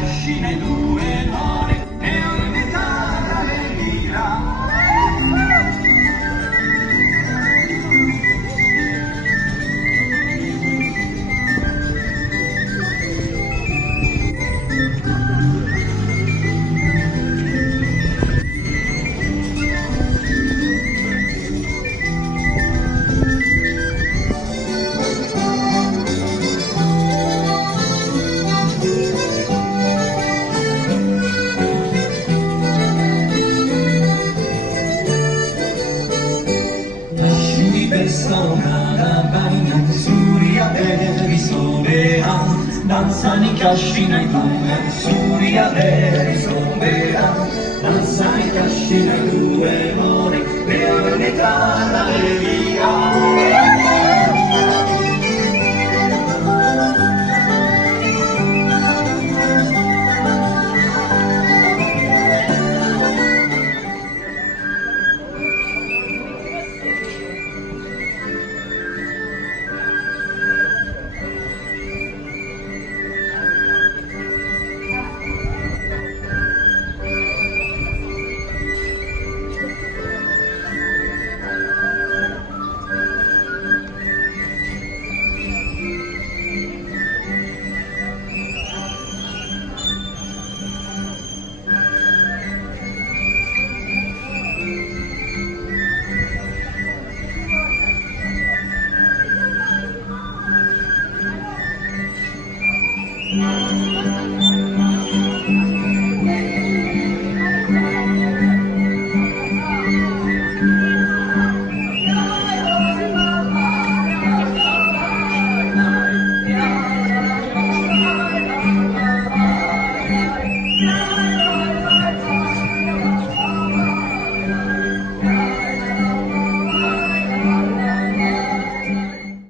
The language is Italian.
cascina e due nore e ogni chitarra le dirà. Persona bagna Suria per soberan danzano cascina e due Suria per soberan danzano cascina e due more per metà la via. Thank you.